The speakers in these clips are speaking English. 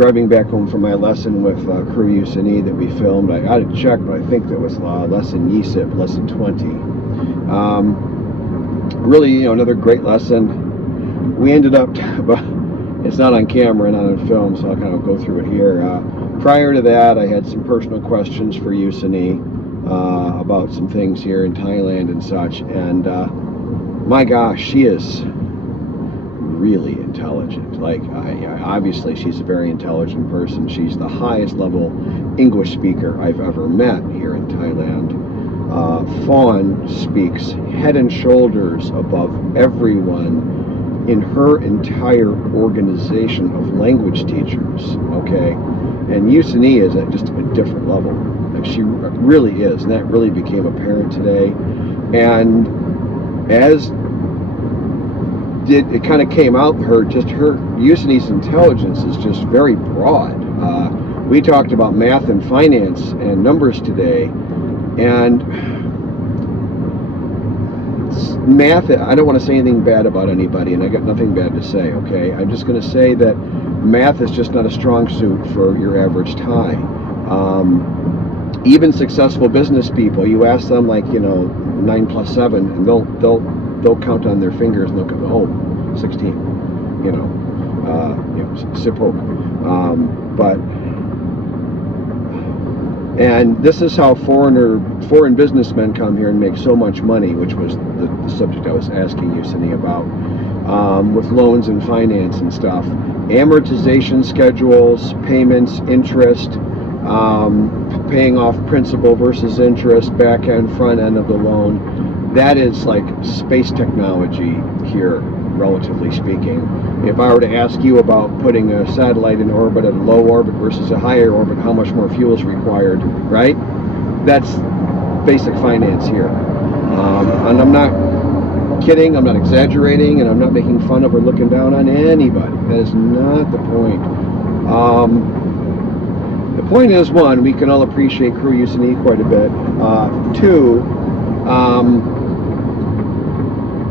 driving back home from my lesson with Crew USANE that we filmed. I got to check, but I think that was lesson YSIP, lesson 20. Really, another great lesson. We ended up, it's not on camera, not on film, so I'll kind of go through it here. Prior to that, I had some personal questions for USANE about some things here in Thailand and such, and my gosh, she is really intelligent. Like, obviously she's a very intelligent person. She's the highest level English speaker I've ever met here in Thailand. Fawn speaks head and shoulders above everyone in her entire organization of language teachers, okay? And USANE is at just a different level. Like, she really is, and that really became apparent today. And as it kind of came out, her USANE's intelligence is just very broad. We talked about math and finance and numbers today, and math, I don't want to say anything bad about anybody, and I got nothing bad to say, okay? I'm just going to say that math is just not a strong suit for your average Thai. Even successful business people, you ask them, like, 9 plus 7, and they'll count on their fingers and they'll go, 16, sipok. And this is how foreign businessmen come here and make so much money, which was the subject I was asking USANE about, with loans and finance and stuff. Amortization schedules, payments, interest, paying off principal versus interest, back end, front end of the loan. That is like space technology here, relatively speaking. If I were to ask you about putting a satellite in orbit at a low orbit versus a higher orbit, how much more fuel is required, right? That's basic finance here. And I'm not kidding, I'm not exaggerating, and I'm not making fun of or looking down on anybody. That is not the point. The point is, one, we can all appreciate Crew USANE quite a bit. Two,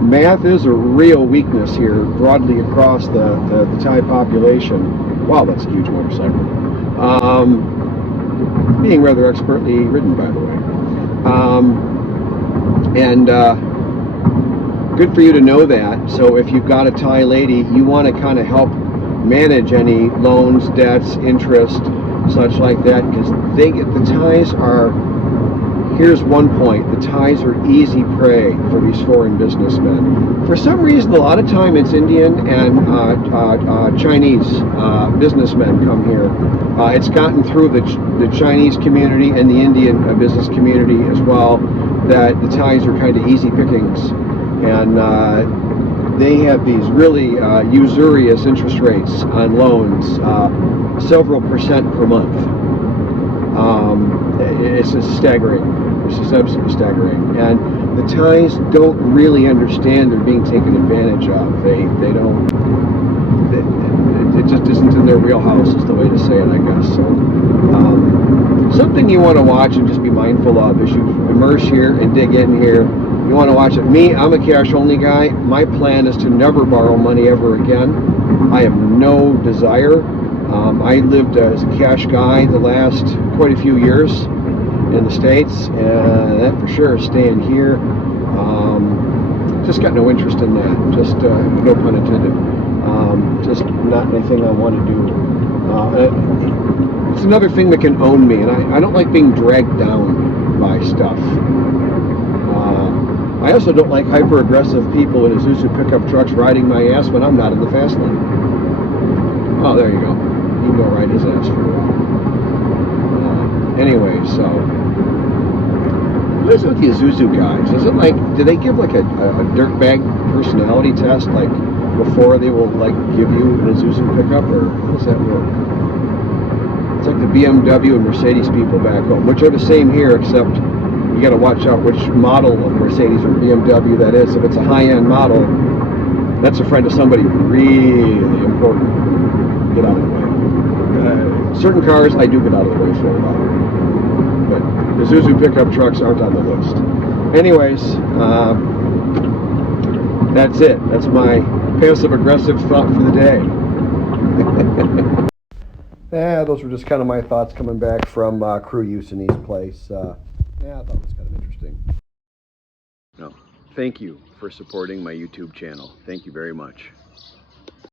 math is a real weakness here, broadly across the Thai population. Wow, that's a huge motorcycle. Being rather expertly ridden, by the way. Good for you to know that. So if you've got a Thai lady, you want to kind of help manage any loans, debts, interest, such like that, because the Thais are, here's one point, the Thais are easy prey for these foreign businessmen. For some reason, a lot of time it's Indian and Chinese businessmen come here. It's gotten through the Chinese community and the Indian business community as well, that the Thais are kind of easy pickings. And they have these really usurious interest rates on loans, several percent per month. It's just staggering. It's just absolutely staggering. And the Thais don't really understand they're being taken advantage of. They don't. It just isn't in their wheelhouse, is the way to say it, I guess. So, something you want to watch and just be mindful of as you immerse here and dig in here. You want to watch it. Me, I'm a cash-only guy. My plan is to never borrow money ever again. I have no desire. I lived as a cash guy the last quite a few years in the States, and that for sure is staying here. Just got no interest in that. Just no pun intended. Just not anything I want to do. It's another thing that can own me, and I don't like being dragged down by stuff. I also don't like hyper-aggressive people in Isuzu pickup trucks riding my ass when I'm not in the fast lane. Oh, there you go. You can go ride his ass for a while. Anyway, so what is it with the Isuzu guys? Is it like, do they give like a dirtbag personality test, like before they will like give you an Isuzu pickup, or how does that work? It's like the BMW and Mercedes people back home, which are the same here, except you got to watch out which model of Mercedes or BMW that is. If it's a high-end model, that's a friend of somebody really important. Get out of the way. Certain cars, I do get out of the way for a while. But the Isuzu pickup trucks aren't on the list. Anyways, that's it. That's my passive-aggressive thought for the day. Yeah, those were just kind of my thoughts coming back from Crew Usenee's place. Yeah, I thought it was kind of interesting. No, thank you for supporting my YouTube channel. Thank you very much.